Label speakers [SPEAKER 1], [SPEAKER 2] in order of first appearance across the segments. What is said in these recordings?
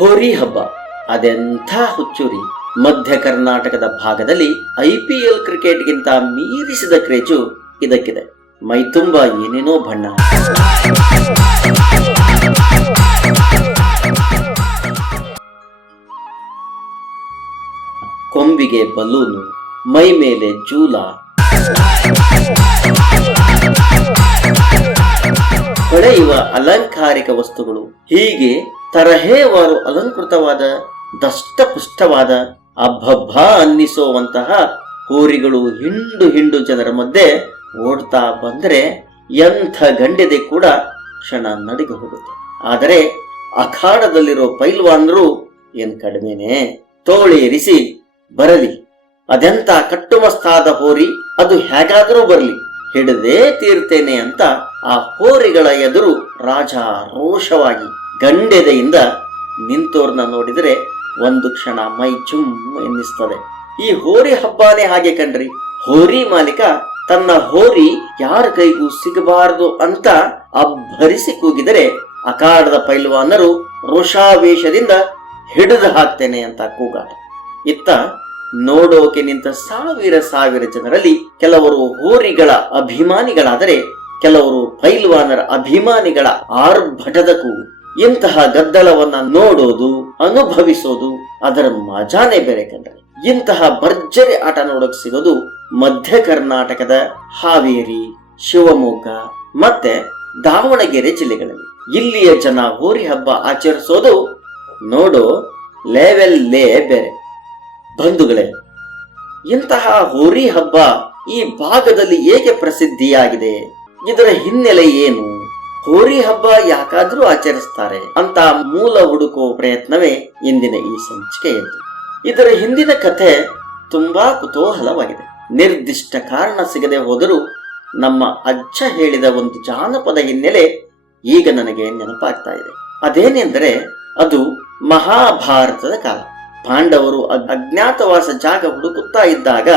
[SPEAKER 1] ಹೋರಿ ಹಬ್ಬ. ಅದೆಂಥ ಹುಚ್ಚುರಿ. ಮಧ್ಯ ಕರ್ನಾಟಕದ ಭಾಗದಲ್ಲಿ ಐ ಪಿ ಎಲ್ ಕ್ರಿಕೆಟ್ಗಿಂತ ಮೀರಿಸಿದ ಕ್ರೇಜು ಇದಕ್ಕಿದೆ. ಮೈತುಂಬ ಏನೇನೋ ಬಣ್ಣ. ಕೊಂಬಿಗೆ ಬಲೂನು, ಮೈ ಮೇಲೆ ಜೂಲ. ಹೊಳೆಯುವ ಅಲಂಕಾರಿಕ ವಸ್ತುಗಳು ಹೀಗೆ ತರಹೇವಾರು ಅಲಂಕೃತವಾದ, ದಷ್ಟಪುಷ್ಟವಾದ ಅಬ್ಬಬ್ಬ ಅನ್ನಿಸುವಂತಹ ಹೋರಿಗಳು ಹಿಂಡು ಹಿಂಡು ಜನರ ಮಧ್ಯೆ ಓಡ್ತಾ ಬಂದರೆ ಎಂಥ ಗಂಡೆದೆ ಕೂಡ ಕ್ಷಣ ನಡಿಗೆ ಹೋಗುತ್ತೆ. ಆದರೆ ಅಖಾಡದಲ್ಲಿರೋ ಪೈಲ್ವಾನರು ಏನ್ ಕಡಿಮೆನೆ? ತೋಳೇರಿಸಿ ಬರಲಿ ಅದೆಂತ ಕಟ್ಟುಮಸ್ತಾದ ಹೋರಿ, ಅದು ಹೇಗಾದರೂ ಬರಲಿ, ಹಿಡದೇ ತೀರ್ತೇನೆ ಅಂತ ಆ ಹೋರಿಗಳ ಎದುರು ರಾಜ ರೋಷವಾಗಿ ಗಂಡೆದೆಯಿಂದ ನಿಂತೋರ್ನ ನೋಡಿದರೆ ಒಂದು ಕ್ಷಣ ಮೈ ಜುಮ್ ಎನ್ನಿಸ್ತದೆ. ಈ ಹೋರಿ ಹಬ್ಬನೇ ಹಾಗೆ ಕಂಡ್ರಿ ಹೋರಿ ಮಾಲೀಕ, ತನ್ನ ಹೋರಿ ಯಾರ ಕೈಗೂ ಸಿಗಬಾರದು ಅಂತ ಅಬ್ಬರಿಸಿ ಕೂಗಿದರೆ ಅಖಾಡದ ಪೈಲ್ವಾನರು ರೋಷಾವೇಶದಿಂದ ಹಿಡಿದು ಹಾಕ್ತೇನೆ ಅಂತ ಕೂಗಾಟ. ಇತ್ತ ನೋಡೋಕೆ ನಿಂತ ಸಾವಿರ ಸಾವಿರ ಜನರಲ್ಲಿ ಕೆಲವರು ಹೋರಿಗಳ ಅಭಿಮಾನಿಗಳಾದರೆ, ಕೆಲವರು ಪೈಲ್ವಾನರ ಅಭಿಮಾನಿಗಳ ಆರ್ಭಟದ ಕೂಗು. ಇಂತಹ ಗದ್ದಲವನ್ನ ನೋಡೋದು, ಅನುಭವಿಸೋದು, ಅದರ ಮಜಾನೇ ಬೇರೆ ಕಂಡ್ರೆ. ಇಂತಹ ಭರ್ಜರಿ ಆಟ ನೋಡಕ್ ಸಿಗೋದು ಮಧ್ಯ ಕರ್ನಾಟಕದ ಹಾವೇರಿ, ಶಿವಮೊಗ್ಗ ಮತ್ತೆ ದಾವಣಗೆರೆ ಜಿಲ್ಲೆಗಳಲ್ಲಿ. ಇಲ್ಲಿಯ ಜನ ಹೋರಿ ಹಬ್ಬ ಆಚರಿಸೋದು ನೋಡು ಲೆವೆಲ್ಲೇ ಬೇರೆ. ಬಂಧುಗಳೇ, ಇಂತಹ ಹೋರಿ ಹಬ್ಬ ಈ ಭಾಗದಲ್ಲಿ ಏಕೆ ಪ್ರಸಿದ್ಧಿಯಾಗಿದೆ? ಇದರ ಹಿನ್ನೆಲೆ ಏನು? ಹೋರಿ ಹಬ್ಬ ಯಾಕಾದ್ರೂ ಆಚರಿಸ್ತಾರೆ ಅಂತ ಮೂಲ ಹುಡುಕುವ ಪ್ರಯತ್ನವೇ ಇಂದಿನ ಈ ಸಂಚಿಕೆಯದ್ದು. ಇದರ ಹಿಂದಿನ ಕಥೆ ತುಂಬಾ ಕುತೂಹಲವಾಗಿದೆ. ನಿರ್ದಿಷ್ಟ ಕಾರಣ ಸಿಗದೆ ಹೋದರೂ ನಮ್ಮ ಅಜ್ಜ ಹೇಳಿದ ಒಂದು ಜಾನಪದ ಹಿನ್ನೆಲೆ ಈಗ ನನಗೆ ನೆನಪಾಗ್ತಾ ಇದೆ. ಅದೇನೆಂದರೆ ಅದು ಮಹಾಭಾರತದ ಕಾಲ. ಪಾಂಡವರು ಅಜ್ಞಾತವಾಸ ಜಾಗ ಹುಡುಕುತ್ತಾ ಇದ್ದಾಗ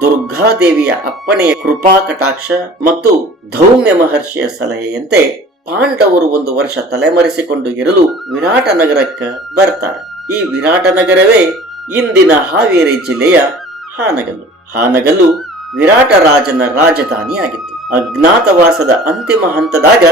[SPEAKER 1] ದುರ್ಗಾದೇವಿಯ ಅಪ್ಪಣೆಯ ಕೃಪಾ ಕಟಾಕ್ಷ ಮತ್ತು ಧೌಮ್ಯ ಮಹರ್ಷಿಯ ಸಲಹೆಯಂತೆ ಪಾಂಡವರು ಒಂದು ವರ್ಷ ತಲೆಮರೆಸಿಕೊಂಡು ಇರಲು ವಿರಾಟ ನಗರಕ್ಕೆ ಬರ್ತಾರೆ. ಈ ವಿರಾಟ ನಗರವೇ ಇಂದಿನ ಹಾವೇರಿ ಜಿಲ್ಲೆಯ ಹಾನಗಲ್ಲು. ಹಾನಗಲ್ಲು ವಿರಾಟ ರಾಜನ ರಾಜಧಾನಿಯಾಗಿತ್ತು. ಅಜ್ಞಾತವಾಸದ ಅಂತಿಮ ಹಂತದಾಗ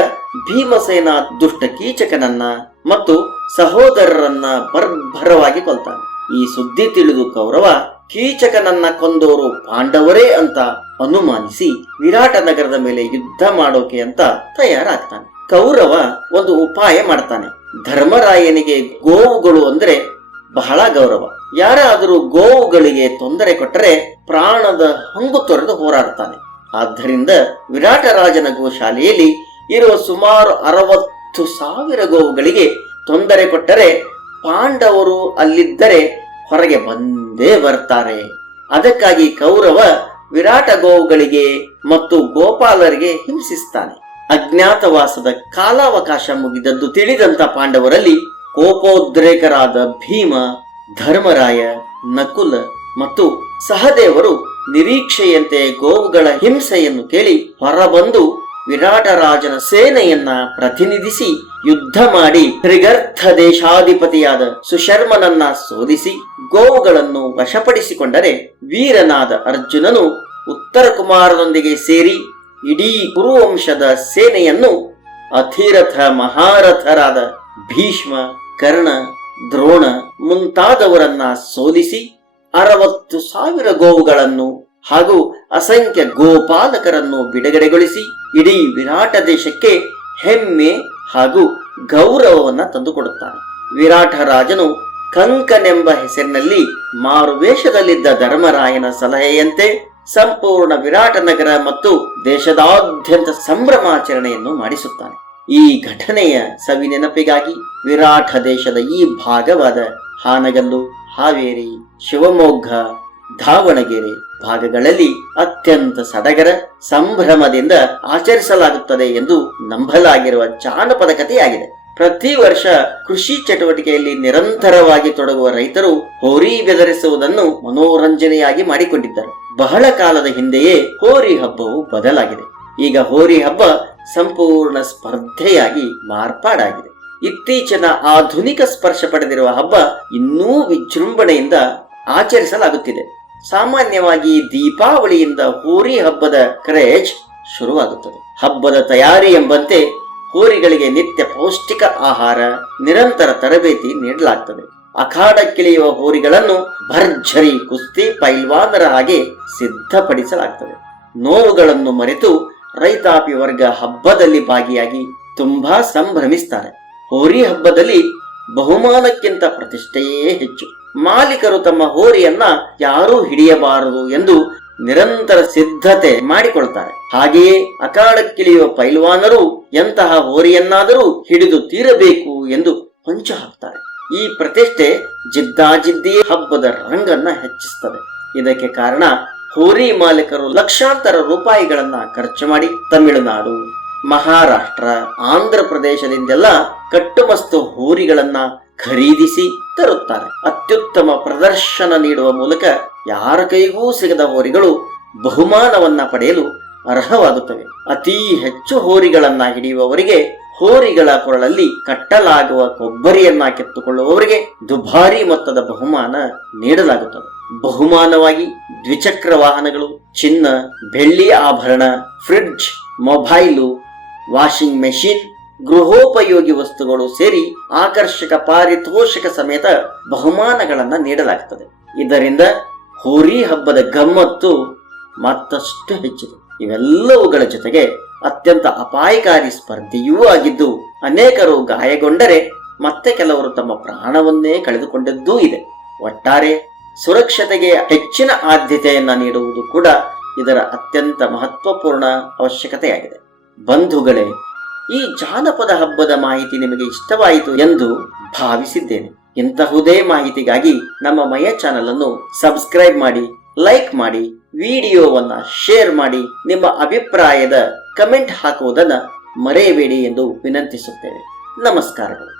[SPEAKER 1] ಭೀಮಸೇನ ದುಷ್ಟ ಕೀಚಕನನ್ನ ಮತ್ತು ಸಹೋದರರನ್ನ ಬರ್ಭರವಾಗಿ ಕೊಲ್ತಾನೆ. ಈ ಸುದ್ದಿ ತಿಳಿದು ಕೌರವ ಕೀಚಕನನ್ನ ಕೊಂದೋರು ಪಾಂಡವರೇ ಅಂತ ಅನುಮಾನಿಸಿ ವಿರಾಟ ನಗರದ ಮೇಲೆ ಯುದ್ಧ ಮಾಡೋಕೆ ಅಂತ ತಯಾರಾಗ್ತಾನೆ. ಕೌರವ ಒಂದು ಉಪಾಯ ಮಾಡ್ತಾನೆ. ಧರ್ಮರಾಯನಿಗೆ ಗೋವುಗಳು ಅಂದ್ರೆ ಬಹಳ ಗೌರವ. ಯಾರಾದರೂ ಗೋವುಗಳಿಗೆ ತೊಂದರೆ ಕೊಟ್ಟರೆ ಪ್ರಾಣದ ಹಂಗು ತೊರೆದು ಹೋರಾಡ್ತಾನೆ. ಆದ್ದರಿಂದ ವಿರಾಟ ರಾಜನ ಗೋಶಾಲೆಯಲ್ಲಿ ಇರುವ ಸುಮಾರು ಅರವತ್ತು ಸಾವಿರ ಗೋವುಗಳಿಗೆ ತೊಂದರೆ ಕೊಟ್ಟರೆ ಪಾಂಡವರು ಅಲ್ಲಿದ್ದರೆ ಹೊರಗೆ ಬಂದೇ ಬರ್ತಾರೆ. ಅದಕ್ಕಾಗಿ ಕೌರವ ವಿರಾಟ ಗೋವುಗಳಿಗೆ ಮತ್ತು ಗೋಪಾಲರಿಗೆ ಹಿಂಸಿಸ್ತಾನೆ. ಅಜ್ಞಾತವಾಸದ ಕಾಲಾವಕಾಶ ಮುಗಿದದ್ದು ತಿಳಿದಂತ ಪಾಂಡವರಲ್ಲಿ ಕೋಪೋದ್ರೇಕರಾದ ಭೀಮ, ಧರ್ಮರಾಯ, ನಕುಲ ಮತ್ತು ಸಹದೇವರು ನಿರೀಕ್ಷೆಯಂತೆ ಗೋವುಗಳ ಹಿಂಸೆಯನ್ನು ಕೇಳಿ ಹೊರಬಂದು ವಿರಾಟ ರಾಜನ ಸೇನೆಯನ್ನ ಪ್ರತಿನಿಧಿಸಿ ಯುದ್ಧ ಮಾಡಿ ತ್ರಿಗರ್ಥ ದೇಶಾಧಿಪತಿಯಾದ ಸುಶರ್ಮನನ್ನ ಸೋಲಿಸಿ ಗೋವುಗಳನ್ನು ವಶಪಡಿಸಿಕೊಂಡರೆ ವೀರನಾದ ಅರ್ಜುನನು ಉತ್ತರ ಕುಮಾರನೊಂದಿಗೆ ಸೇರಿ ಇಡೀ ಕುರುವಂಶದ ಸೇನೆಯನ್ನು ಅಥಿರಥ ಮಹಾರಥರಾದ ಭೀಷ್ಮ, ಕರ್ಣ, ದ್ರೋಣ ಮುಂತಾದವರನ್ನ ಸೋಲಿಸಿ ಅರವತ್ತು ಸಾವಿರ ಗೋವುಗಳನ್ನು ಹಾಗೂ ಅಸಂಖ್ಯ ಗೋಪಾಲಕರನ್ನು ಬಿಡುಗಡೆಗೊಳಿಸಿ ಇಡೀ ವಿರಾಟ ದೇಶಕ್ಕೆ ಹೆಮ್ಮೆ ಹಾಗೂ ಗೌರವವನ್ನ ತಂದುಕೊಡುತ್ತಾನೆ ವಿರಾಟ ರಾಜನು ಕಂಕನೆಂಬ ಹೆಸರಿನಲ್ಲಿ ಮಾರುವೇಷದಲ್ಲಿದ್ದ ಧರ್ಮರಾಯನ ಸಲಹೆಯಂತೆ ಸಂಪೂರ್ಣ ವಿರಾಟ ನಗರ ಮತ್ತು ದೇಶದಾದ್ಯಂತ ಸಂಭ್ರಮಾಚರಣೆಯನ್ನು ಮಾಡಿಸುತ್ತಾನೆ. ಈ ಘಟನೆಯ ಸವಿ ನೆನಪಿಗಾಗಿ ವಿರಾಟ ದೇಶದ ಈ ಭಾಗವಾದ ಹಾನಗಲ್ಲು, ಹಾವೇರಿ, ಶಿವಮೊಗ್ಗ, ದಾವಣಗೆರೆ ಭಾಗಗಳಲ್ಲಿ ಅತ್ಯಂತ ಸಡಗರ ಸಂಭ್ರಮದಿಂದ ಆಚರಿಸಲಾಗುತ್ತದೆ ಎಂದು ನಂಬಲಾಗಿರುವ ಜಾನಪದ ಕಥೆಯಾಗಿದೆ. ಪ್ರತಿ ವರ್ಷ ಕೃಷಿ ಚಟುವಟಿಕೆಯಲ್ಲಿ ನಿರಂತರವಾಗಿ ತೊಡಗುವ ರೈತರು ಹೋರಿ ಬೆದರಿಸುವುದನ್ನು ಮನೋರಂಜನೆಯಾಗಿ ಮಾಡಿಕೊಂಡಿದ್ದರು. ಬಹಳ ಕಾಲದ ಹಿಂದೆಯೇ ಹೋರಿ ಹಬ್ಬವು ಬದಲಾಗಿದೆ. ಈಗ ಹೋರಿ ಹಬ್ಬ ಸಂಪೂರ್ಣ ಸ್ಪರ್ಧೆಯಾಗಿ ಮಾರ್ಪಾಡಾಗಿದೆ. ಇತ್ತೀಚಿನ ಆಧುನಿಕ ಸ್ಪರ್ಶ ಪಡೆದಿರುವ ಹಬ್ಬ ಇನ್ನೂ ವಿಜೃಂಭಣೆಯಿಂದ ಆಚರಿಸಲಾಗುತ್ತಿದೆ. ಸಾಮಾನ್ಯವಾಗಿ ದೀಪಾವಳಿಯಿಂದ ಹೋರಿ ಹಬ್ಬದ ಕ್ರೇಜ್ ಶುರುವಾಗುತ್ತದೆ. ಹಬ್ಬದ ತಯಾರಿ ಎಂಬಂತೆ ಹೋರಿಗಳಿಗೆ ನಿತ್ಯ ಪೌಷ್ಟಿಕ ಆಹಾರ, ನಿರಂತರ ತರಬೇತಿ ನೀಡಲಾಗ್ತದೆ. ಅಖಾಡಕ್ಕಿಳಿಯುವ ಹೋರಿಗಳನ್ನು ಭರ್ಜರಿ, ಕುಸ್ತಿ, ಪೈಲ್ವಾನರ ಹಾಗೆ ಸಿದ್ಧಪಡಿಸಲಾಗ್ತದೆ. ನೋವುಗಳನ್ನು ಮರೆತು ರೈತಾಪಿ ವರ್ಗ ಹಬ್ಬದಲ್ಲಿ ಭಾಗಿಯಾಗಿ ತುಂಬಾ ಸಂಭ್ರಮಿಸ್ತಾರೆ. ಹೋರಿ ಹಬ್ಬದಲ್ಲಿ ಬಹುಮಾನಕ್ಕಿಂತ ಪ್ರತಿಷ್ಠೆಯೇ ಹೆಚ್ಚು. ಮಾಲೀಕರು ತಮ್ಮ ಹೋರಿಯನ್ನ ಯಾರೂ ಹಿಡಿಯಬಾರದು ಎಂದು ನಿರಂತರ ಸಿದ್ಧತೆ ಮಾಡಿಕೊಳ್ತಾರೆ. ಹಾಗೆಯೇ ಅಖಾಡಕ್ಕಿಳಿಯುವ ಪೈಲ್ವಾನರು ಎಂತಹ ಹೋರಿಯನ್ನಾದರೂ ಹಿಡಿದು ತೀರಬೇಕು ಎಂದು ಹೊಂಚು ಹಾಕ್ತಾರೆ ಈ ಪ್ರತಿಷ್ಠೆ ಜಿದ್ದಾಜಿದ್ದಿ ಹಬ್ಬದ ರಂಗನ್ನ ಹೆಚ್ಚಿಸುತ್ತದೆ ಇದಕ್ಕೆ ಕಾರಣ ಹೋರಿ ಮಾಲೀಕರು ಲಕ್ಷಾಂತರ ರೂಪಾಯಿಗಳನ್ನ ಖರ್ಚು ಮಾಡಿ ತಮಿಳುನಾಡು, ಮಹಾರಾಷ್ಟ್ರ, ಆಂಧ್ರ ಪ್ರದೇಶದಿಂದೆಲ್ಲ ಕಟ್ಟುಮಸ್ತು ಹೋರಿಗಳನ್ನ ಖರೀದಿಸಿ ತರುತ್ತಾರೆ. ಅತ್ಯುತ್ತಮ ಪ್ರದರ್ಶನ ನೀಡುವ ಮೂಲಕ ಯಾರ ಕೈಗೂ ಸಿಗದ ಹೋರಿಗಳು ಬಹುಮಾನವನ್ನ ಪಡೆಯಲು ಅರ್ಹವಾಗುತ್ತವೆ. ಅತೀ ಹೆಚ್ಚು ಹೋರಿಗಳನ್ನ ಹಿಡಿಯುವವರಿಗೆ ಹೋರಿಗಳ ಕೊರಳಲ್ಲಿ ಕಟ್ಟಲಾಗುವ ಕೊಬ್ಬರಿಯನ್ನ ಕೆತ್ತುಕೊಳ್ಳುವವರಿಗೆ ದುಬಾರಿ ಮೊತ್ತದ ಬಹುಮಾನ ನೀಡಲಾಗುತ್ತದೆ. ಬಹುಮಾನವಾಗಿ ದ್ವಿಚಕ್ರ ವಾಹನಗಳು, ಚಿನ್ನ, ಬೆಳ್ಳಿ ಆಭರಣ, ಫ್ರಿಡ್ಜ್, ಮೊಬೈಲು, ವಾಷಿಂಗ್ ಮೆಷಿನ್, ಗೃಹೋಪಯೋಗಿ ವಸ್ತುಗಳು ಸೇರಿ ಆಕರ್ಷಕ ಪಾರಿತೋಷಕ ಸಮೇತ ಬಹುಮಾನಗಳನ್ನ ನೀಡಲಾಗುತ್ತದೆ ಇದರಿಂದ ಹೋರಿ ಹಬ್ಬದ ಗಮ್ಮತ್ತು ಮತ್ತಷ್ಟು ಹೆಚ್ಚಿದೆ. ಇವೆಲ್ಲವುಗಳ ಜೊತೆಗೆ ಅತ್ಯಂತ ಅಪಾಯಕಾರಿ ಸ್ಪರ್ಧೆಯೂ ಆಗಿದ್ದು ಅನೇಕರು ಗಾಯಗೊಂಡರೆ ಮತ್ತೆ ಕೆಲವರು ತಮ್ಮ ಪ್ರಾಣವನ್ನೇ ಕಳೆದುಕೊಂಡದ್ದೂ ಇದೆ. ಒಟ್ಟಾರೆ ಸುರಕ್ಷತೆಗೆ ಹೆಚ್ಚಿನ ಆದ್ಯತೆಯನ್ನು ನೀಡುವುದು ಕೂಡ ಇದರ ಅತ್ಯಂತ ಮಹತ್ವಪೂರ್ಣ ಅವಶ್ಯಕತೆಯಾಗಿದೆ. ಬಂಧುಗಳೇ, ಈ ಜಾನಪದ ಹಬ್ಬದ ಮಾಹಿತಿ ನಿಮಗೆ ಇಷ್ಟವಾಯಿತು ಎಂದು ಭಾವಿಸಿದ್ದೇನೆ. ಇಂತಹುದೇ ಮಾಹಿತಿಗಾಗಿ ನಮ್ಮ ಮಯ ಚಾನಲ್ ಅನ್ನು ಸಬ್ಸ್ಕ್ರೈಬ್ ಮಾಡಿ, ಲೈಕ್ ಮಾಡಿ, ವಿಡಿಯೋವನ್ನ ಶೇರ್ ಮಾಡಿ ನಿಮ್ಮ ಅಭಿಪ್ರಾಯದ ಕಮೆಂಟ್ ಹಾಕುವುದನ್ನು ಮರೆಯಬೇಡಿ ಎಂದು ವಿನಂತಿಸುತ್ತೇವೆ ನಮಸ್ಕಾರಗಳು.